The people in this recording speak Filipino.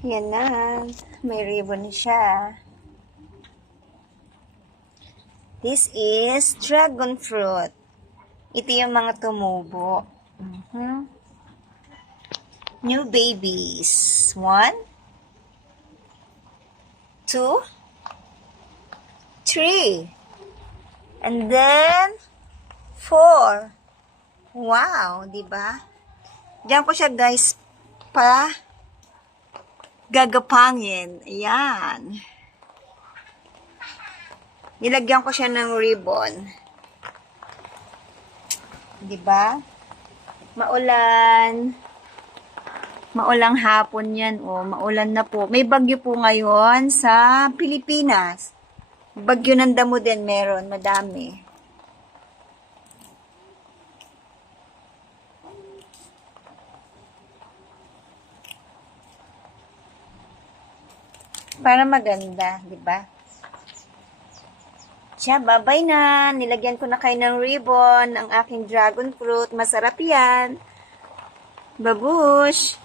Yan na. May ribbon siya. This is dragon fruit. Ito yung mga tumubo. New babies. 1, 2, 3. And then 4. Wow, di ba? Diyan ko siya guys pa gagapangin. Ayan. Nilagyan ko siya ng ribbon. Di ba? Maulan. Maulang hapon yan. O, maulan na po. May bagyo po ngayon sa Pilipinas. Bagyo ng damo din meron. Madami. Para maganda, di ba? Siya, bye-bye na. Nilagyan ko na kayo ng ribbon ang aking dragon fruit. Masarap yan. Babush!